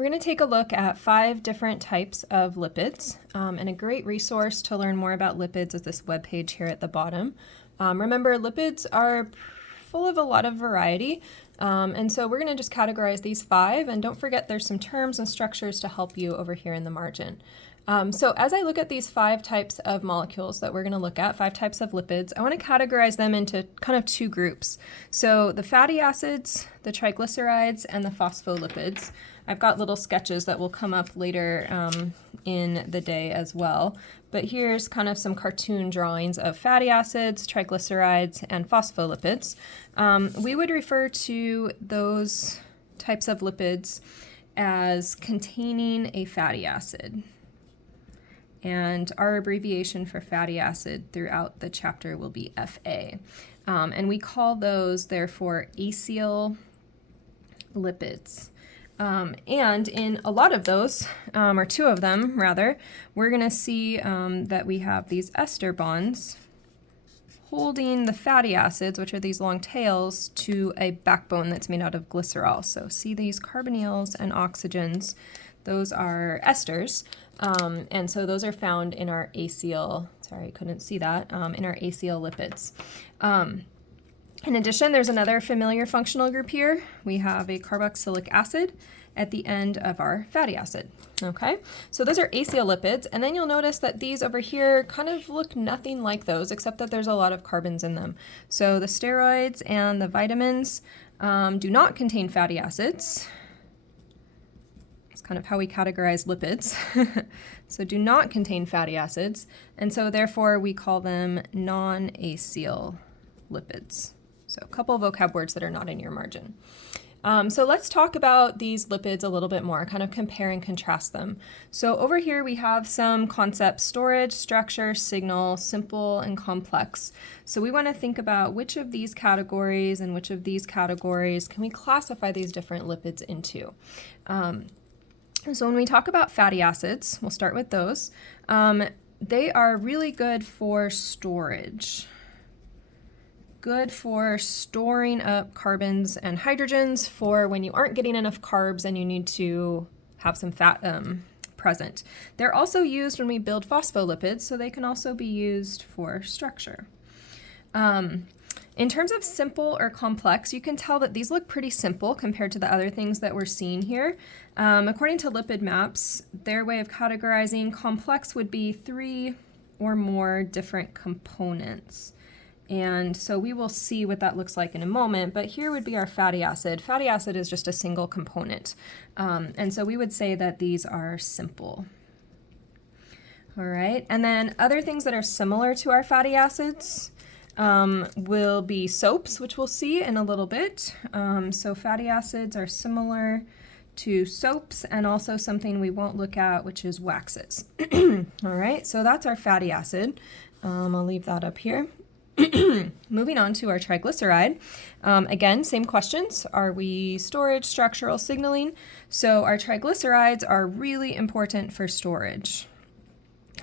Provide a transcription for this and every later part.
We're going to take a look at 5 different types of lipids, and a great resource to learn more about lipids is this webpage here at the bottom. Remember, lipids are full of a lot of variety, and so we're going to just categorize these 5, and don't forget there's some terms and structures to help you over here in the margin. So as I look at these 5 types of molecules that we're going to look at, 5 types of lipids, I want to categorize them into kind of 2 groups. So the fatty acids, the triglycerides, and the phospholipids. I've got little sketches that will come up later in the day as well. But here's kind of some cartoon drawings of fatty acids, triglycerides, and phospholipids. We would refer to those types of lipids as containing a fatty acid. And our abbreviation for fatty acid throughout the chapter will be FA. And we call those, therefore, acyl lipids. And in a lot of those, or 2 of them rather, we're going to see that we have these ester bonds holding the fatty acids, which are these long tails, to a backbone that's made out of glycerol. So see these carbonyls and oxygens, those are esters. And so those are found in our acyl, sorry, I couldn't see that, in our acyl lipids. In addition, there's another familiar functional group here. We have a carboxylic acid at the end of our fatty acid. Okay, so those are acyl lipids, and then you'll notice that these over here kind of look nothing like those, except that there's a lot of carbons in them. So the steroids and the vitamins do not contain fatty acids. It's kind of how we categorize lipids. So do not contain fatty acids, and so therefore we call them non-acyl lipids. So a couple of vocab words that are not in your margin. So let's talk about these lipids a little bit more, kind of compare and contrast them. So over here we have some concepts: storage, structure, signal, simple, and complex. So we want to think about which of these categories and which of these categories can we classify these different lipids into. So when we talk about fatty acids, we'll start with those. They are really good for storage. Good for storing up carbons and hydrogens for when you aren't getting enough carbs and you need to have some fat present. They're also used when we build phospholipids, so they can also be used for structure. In terms of simple or complex, you can tell that these look pretty simple compared to the other things that we're seeing here. According to lipid maps, their way of categorizing complex would be 3 or more different components. And so we will see what that looks like in a moment, but here would be our fatty acid. Fatty acid is just a single component. And so we would say that these are simple. All right, and then other things that are similar to our fatty acids will be soaps, which we'll see in a little bit. So fatty acids are similar to soaps, and also something we won't look at, which is waxes. All right, so that's our fatty acid. I'll leave that up here. Moving on to our triglyceride. Again, same questions. Are we storage, structural, signaling? So our triglycerides are really important for storage.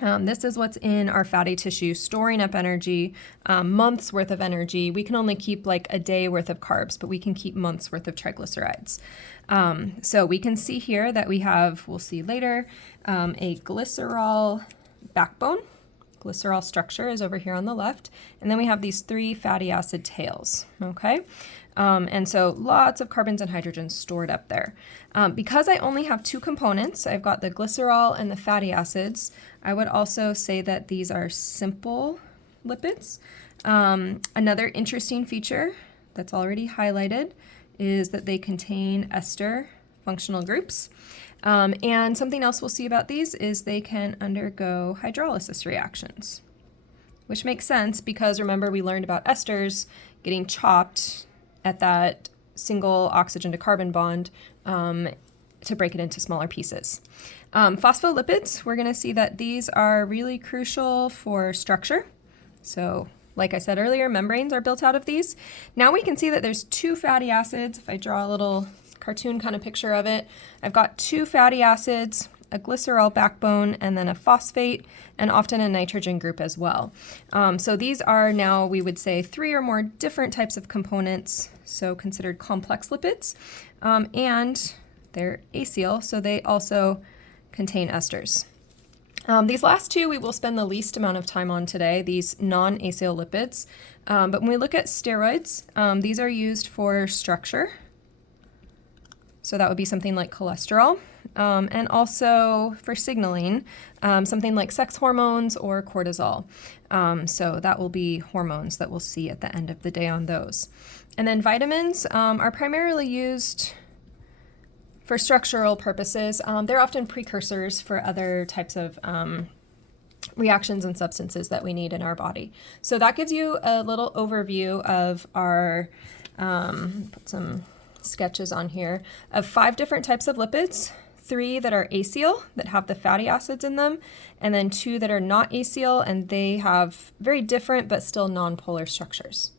This is what's in our fatty tissue, storing up energy, months worth of energy. We can only keep like a day worth of carbs, but we can keep months worth of triglycerides. So we can see here that we have, we'll see later, a glycerol backbone. Glycerol structure is over here on the left, and then we have these 3 fatty acid tails, okay? And so lots of carbons and hydrogens stored up there. Because I only have 2 components, I've got the glycerol and the fatty acids, I would also say that these are simple lipids. Another interesting feature that's already highlighted is that they contain ester functional groups. And something else we'll see about these is they can undergo hydrolysis reactions, which makes sense because remember we learned about esters getting chopped at that single oxygen to carbon bond to break it into smaller pieces. Phospholipids, we're going to see that these are really crucial for structure. So like I said earlier, membranes are built out of these. Now we can see that there's 2 fatty acids. If I draw a little cartoon kind of picture of it, I've got 2 fatty acids, a glycerol backbone, and then a phosphate, and often a nitrogen group as well. So these are now, we would say, 3 or more different types of components, so considered complex lipids, and they're acyl, so they also contain esters. These last two we will spend the least amount of time on today, these non-acyl lipids. But when we look at steroids, these are used for structure. So that would be something like cholesterol. And also for signaling, something like sex hormones or cortisol. So that will be hormones that we'll see at the end of the day on those. And then vitamins are primarily used for structural purposes. They're often precursors for other types of reactions and substances that we need in our body. So that gives you a little overview of our, put some sketches on here, of 5 different types of lipids, 3 that are acyl, that have the fatty acids in them, and then 2 that are not acyl, and they have very different but still nonpolar structures.